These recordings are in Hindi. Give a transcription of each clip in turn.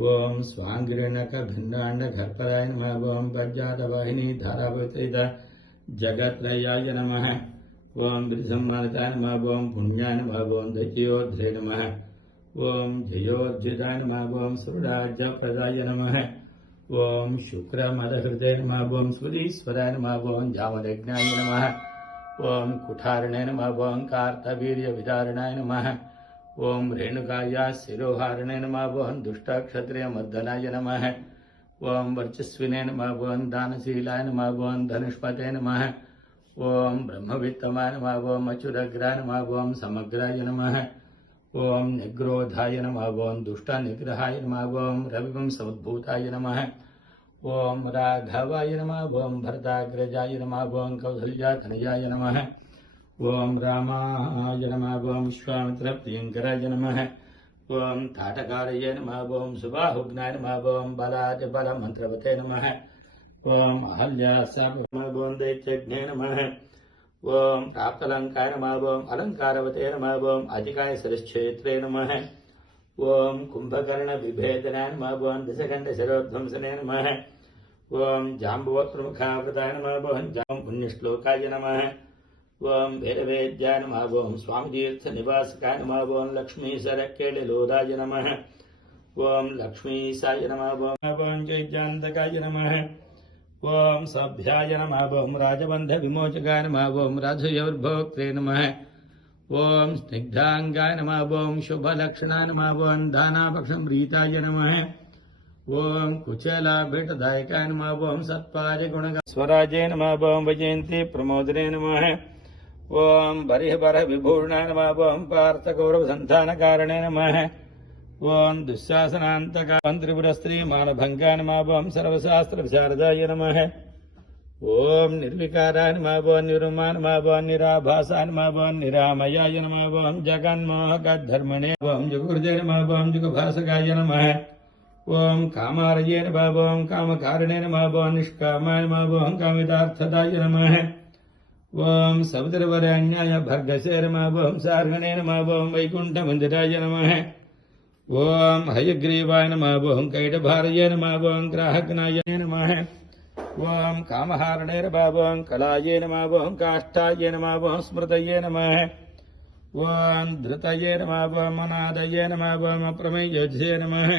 ओम स्वांगिरणक भिन्नांड घर्पराय नमः। ओम पज्जातवाहिनी धारापतित जगत्रयाय नमः। ओम वृषम्मानताय नमः। ओम पुण्याय नमः। ओम दैत्योद्धे नमः। ओम जयोर्जिताय नमः। ओम सुराज्यप्रदाय नमः। ओम शुक्रमदहृदय नमः। ओम सुरीश्वराय नमः। ओम जामदग्नाय नमः। ओम कुठारणे नमः। ओम कार्तवीर्यविदारणाय नमः। ओम रेणुकाय शिरोहारणे नमः। ओम दुष्टक्षत्रियमर्दनाय नमः। ओम वर्चस्विने नमः। ओम दानशीलाय नमः। ओम धनुष्पते नमः। ओम ब्रह्मवित्तमाय नमः। ओम अच्युतग्राय नमः। ओम समग्राय नमः। ओम निग्रोधाय नमः। ओम दुष्टनिग्रहाय नमः। ओम रविवंशोद्भूताय नमः। ओम राघवाय नमः। ओम भरताग्रजाय नमः। ओम कौसल्यातनयाय नमः। ओम रामाय नमः। ओम विश्वामित्रप्रियङ्कराय नमः। ओम ताटकालये नमः। ओम सुबाहुघ्नाय नमः। ओम बलाय बलमन्त्रवते नमः। ओम अहल्यासाय नमः। ओम दैत्यज्ञे नमः। ओम प्राप्तलङ्काय नमः। ओम अलङ्कारवते नमः। ओम अधिकाय सरश्चेत्रे नमः। ओम कुम्भकर्णविभेदनाय नमः। ओम दशकण्ठशिरोध्वंसने नमः। ओम जाम्बवत्प्रमुखावृताय नमः। ओम पुण्यश्लोकाय नमः। ओम वेदवेद्याय नमः। ओम स्वामितीर्थनिवासकाय नमः। ओम लक्ष्मीशरकेलिलोलाय नमः। ओम लक्ष्मीसाय नमः। ओम चैत्यान्तकाय नमः। ओम सभ्याय नमः। ओम राजबन्धविमोचकाय नमः। ओम राजयोर्भोक्त्रे नमः। ओम स्निग्धांगाय नमः। ओम शुभलक्षणाय नमः। ओम दानापक्षम्रीताय नमः। ओम कुचलाभीटदायकाय नमः। ओम सत्पारिगुणस्वराजे नमः। ओम वैजयन्ती प्रमोदने नमः। ओम बरिहबरविभूषणाय नमः। ओम पार्थगौरवसन्धानकारणे नमः। ओम दुःशासनान्तकाय त्रिपुरस्त्रीमानभङ्गाय नमः। ओम सर्वशास्त्रविशारदाय नमः। ओम निर्विकाराय नमः। ओम निरुमाय नमः। ओम निराभासाय नमः। ओम निरामयाय नमः। ओम जगन्मोहकधर्मणे ओम जुगुर्जय नमः। ओम जुगभासकाय नमः। ओम कामारये नमः। ओम कामकारणे नमः। ओम निष्कामाय नमः। ओम कामितार्थदाय नमः। ओम सवितरवरेण्याय भर्गसे नमः। ओम सार्गणे नमः। ओम वैकुण्ठमन्दिराय नमः। ओम हयग्रीवाय नमः। ओम कैटभारये नमः। ओम ग्राहकनाय नमः। ओम कामहारणे नमः। ओम कलाये नमः। ओम काष्ठाय नमः। ओम स्मृतये नमः। ओम धृतये नमः। ओम अनादये नमः। ओम अप्रमेयजे नमः।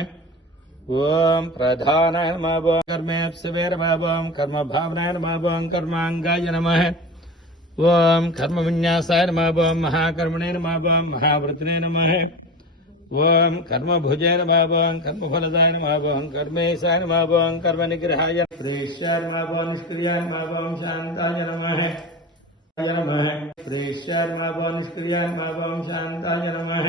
ओम प्रधानाय नमः। ओम कर्मेप्सवे नमः। ओम कर्मभावनाय नमः। ओम कर्मांगाय नमः। ओम कर्मविन्यासाय नमः। ओम महाकर्मणे नमः। ओम महावृत्तने नमः। ओम कर्मभुजे नमः। ओम कर्मफलदाय नमः। ओम कर्मेशाय नमः। ओम कर्मनिग्रहाय प्रेष्याय नमः। ओम निष्क्रियाय नमः। ओम शान्ताय नमः। प्रेष्याय नमः। ओम निष्क्रियाय नमः। ओम शान्ताय नमः।